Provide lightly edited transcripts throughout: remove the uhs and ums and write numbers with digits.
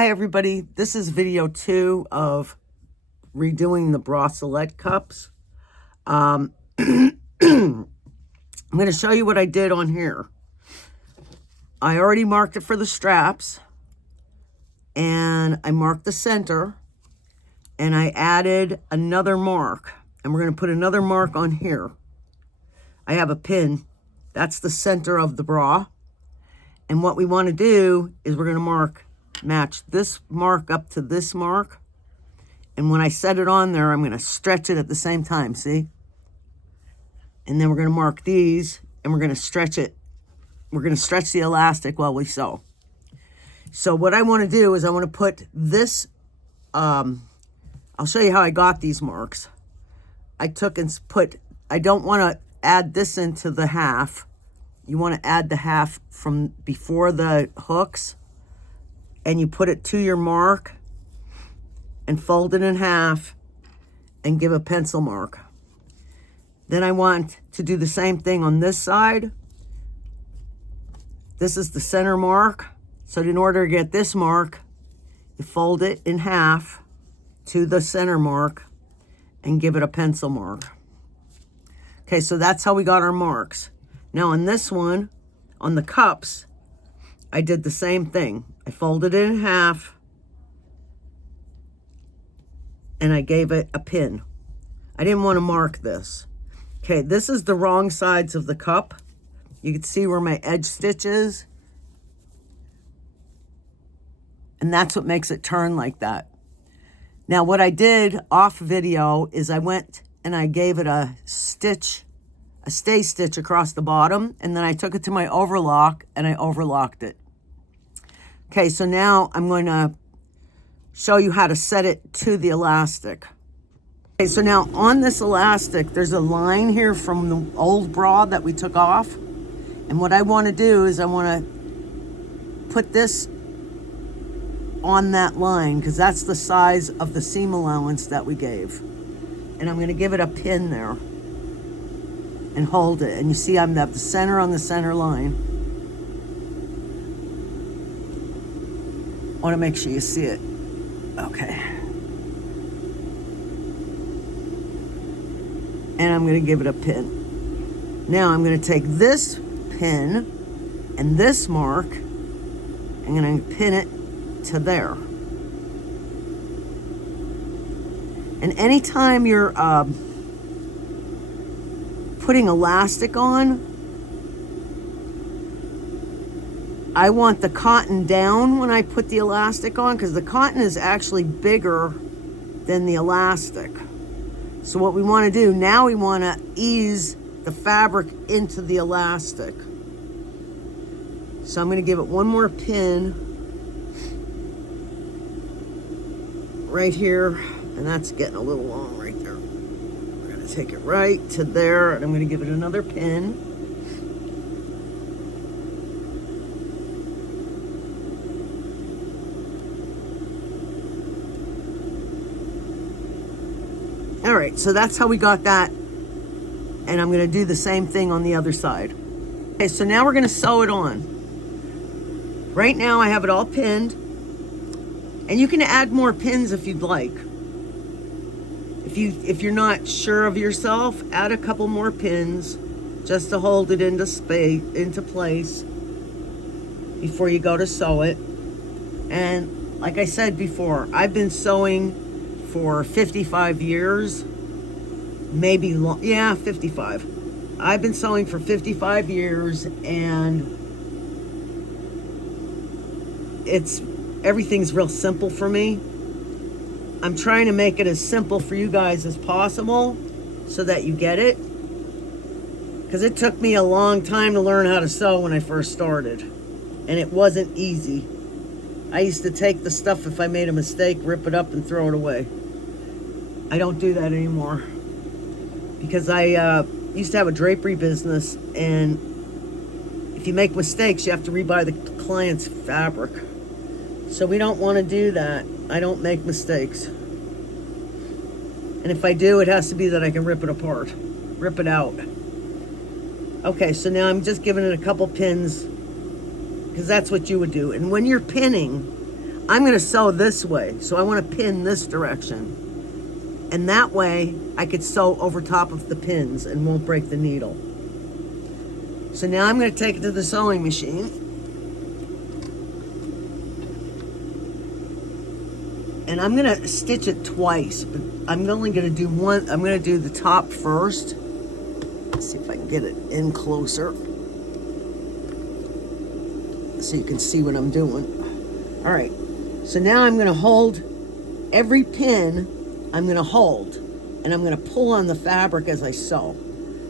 Hi everybody, this is video 2 of redoing the bracelet cups. I'm going to show you what I did on here. I already marked it for the straps, and I marked the center, and I added another mark, and we're going to put another mark on here. I have a pin, that's the center of the bra, and what we want to do is we're going to match this mark up to this mark, and when I set it on there, I'm going to stretch it at the same time, see? And then we're going to mark these, and we're going to stretch it. We're going to stretch the elastic while we sew. So what I want to do is I want to put this, I'll show you how I got these marks. I took and put, I don't want to add this into the half. You want to add the half from before the hooks, and you put it to your mark and fold it in half and give a pencil mark. Then I want to do the same thing on this side. This is the center mark. So in order to get this mark, you fold it in half to the center mark and give it a pencil mark. Okay, so that's how we got our marks. Now on this one, on the cups, I did the same thing. I folded it in half and I gave it a pin. I didn't want to mark this. Okay, this is the wrong sides of the cup. You can see where my edge stitch is. And that's what makes it turn like that. Now what I did off video is I went and I gave it a stitch, a stay stitch across the bottom, and then I took it to my overlock and I overlocked it. Okay, so now I'm going to show you how to set it to the elastic. Okay, so now on this elastic, there's a line here from the old bra that we took off. And what I want to do is I want to put this on that line because that's the size of the seam allowance that we gave. And I'm going to give it a pin there and hold it. And you see I'm at the center on the center line. I want to make sure you see it. Okay. And I'm going to give it a pin. Now I'm going to take this pin and this mark. I'm going to pin it to there. And anytime you're putting elastic on, I want the cotton down when I put the elastic on because the cotton is actually bigger than the elastic. So what we want to do, now we want to ease the fabric into the elastic. So I'm going to give it one more pin right here, and that's getting a little long right there. We're going to take it right to there, and I'm going to give it another pin. All right, so that's how we got that. And I'm going to do the same thing on the other side. Okay, so now we're going to sew it on. Right now I have it all pinned. And you can add more pins if you'd like. If you're not sure of yourself, add a couple more pins just to hold it into place before you go to sew it. And like I said before, I've been sewing for 55 years, maybe long, yeah, 55. I've been sewing for 55 years, and everything's real simple for me. I'm trying to make it as simple for you guys as possible so that you get it. Because it took me a long time to learn how to sew when I first started. And it wasn't easy. I used to take the stuff, if I made a mistake, rip it up and throw it away. I don't do that anymore. Because I used to have a drapery business, and if you make mistakes, you have to rebuy the client's fabric. So we don't want to do that. I don't make mistakes. And if I do, it has to be that I can rip it apart. Rip it out. Okay, so now I'm just giving it a couple pins because that's what you would do. And when you're pinning, I'm going to sew this way. So I want to pin this direction. And that way I could sew over top of the pins and won't break the needle. So now I'm going to take it to the sewing machine. And I'm going to stitch it twice, but I'm only going to do one. I'm going to do the top first. Let's see if I can get it in closer so you can see what I'm doing. All right, so now I'm going to hold every pin. I'm going to hold, and I'm going to pull on the fabric as I sew.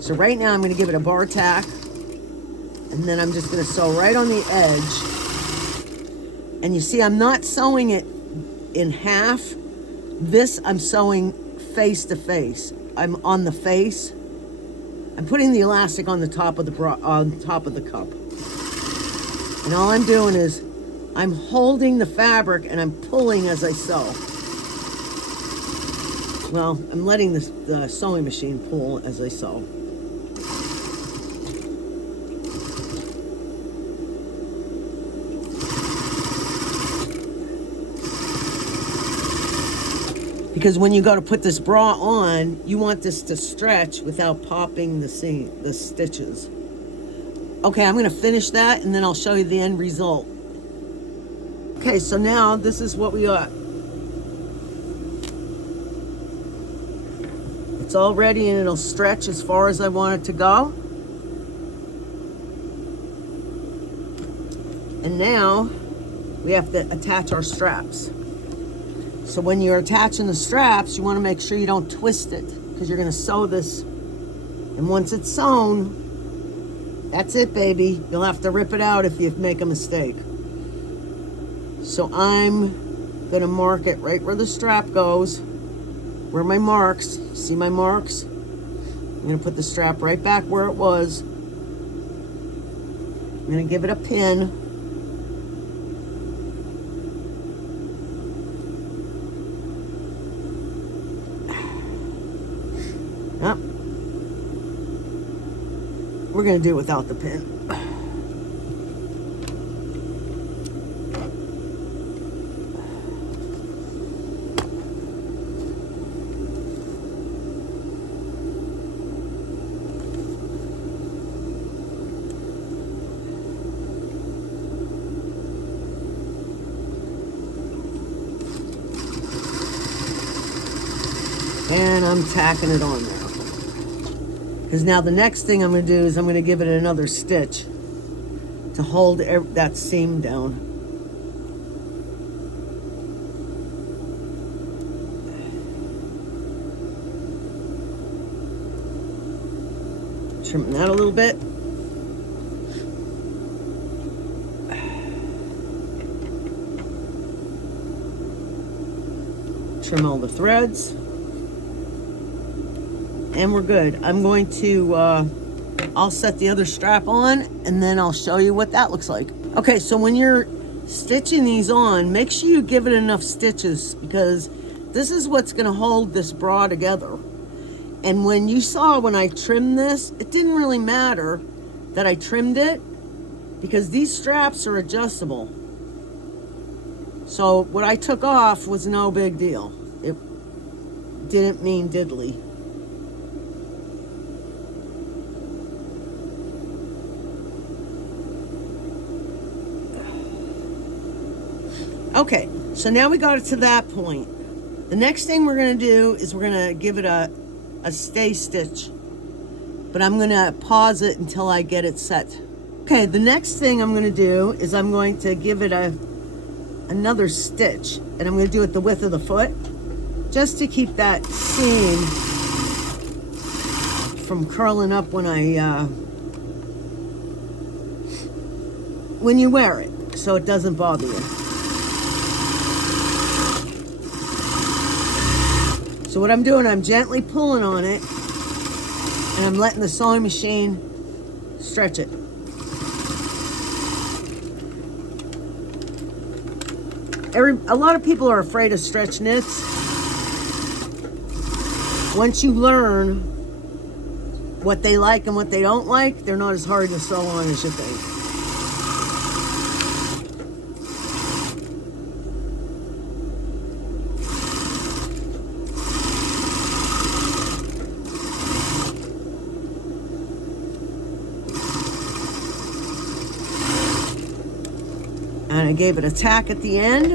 So right now I'm going to give it a bar tack, and then I'm just going to sew right on the edge. And you see, I'm not sewing it in half. This I'm sewing face to face. I'm on the face. I'm putting the elastic on the top of the cup. And all I'm doing is I'm holding the fabric and I'm pulling as I sew. Well, I'm letting the sewing machine pull as I sew. Because when you go to put this bra on, you want this to stretch without popping the stitches. Okay, I'm going to finish that and then I'll show you the end result. Okay, so now this is what we got. It's all ready and it'll stretch as far as I want it to go. And now we have to attach our straps. So when you're attaching the straps, you want to make sure you don't twist it because you're going to sew this. And once it's sewn, that's it, baby. You'll have to rip it out if you make a mistake. So I'm going to mark it right where the strap goes. Where are my marks? See my marks? I'm going to put the strap right back where it was. I'm going to give it a pin. Yep. We're going to do it without the pin. And I'm tacking it on now. Because now the next thing I'm going to do is I'm going to give it another stitch to hold that seam down. Trimming that a little bit. Trim all the threads. And we're good. I'm going to, I'll set the other strap on and then I'll show you what that looks like. Okay, so when you're stitching these on, make sure you give it enough stitches because this is what's gonna hold this bra together. And when you saw when I trimmed this, it didn't really matter that I trimmed it because these straps are adjustable. So what I took off was no big deal. It didn't mean diddly. Okay, so now we got it to that point. The next thing we're going to do is we're going to give it a stay stitch. But I'm going to pause it until I get it set. Okay, the next thing I'm going to do is I'm going to give it another stitch. And I'm going to do it the width of the foot. Just to keep that seam from curling up when you wear it. So it doesn't bother you. So what I'm doing, I'm gently pulling on it and I'm letting the sewing machine stretch it. A lot of people are afraid of stretch knits. Once you learn what they like and what they don't like, they're not as hard to sew on as you think. I gave it a tack at the end.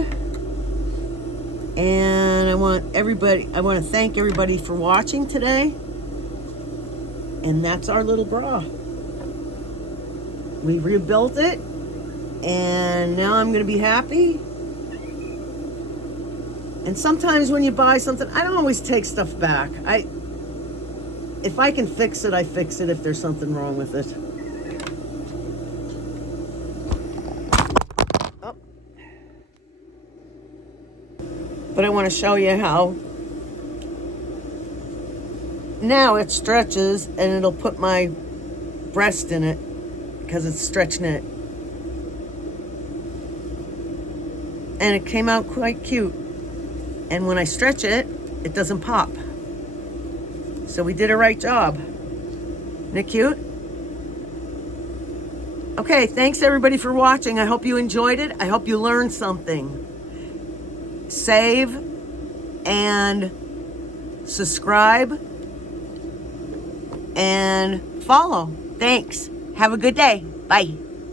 And I want to thank everybody for watching today. And that's our little bra. We rebuilt it, and now I'm going to be happy. And sometimes when you buy something, I don't always take stuff back. If I can fix it, I fix it if there's something wrong with it. Oh. But I want to show you how now it stretches, and it'll put my breast in it because it's stretch knit. And it came out quite cute. And when I stretch it, it doesn't pop. So we did a right job. Isn't it cute? Okay, thanks everybody for watching. I hope you enjoyed it. I hope you learned something. Save and subscribe and follow. Thanks. Have a good day. Bye.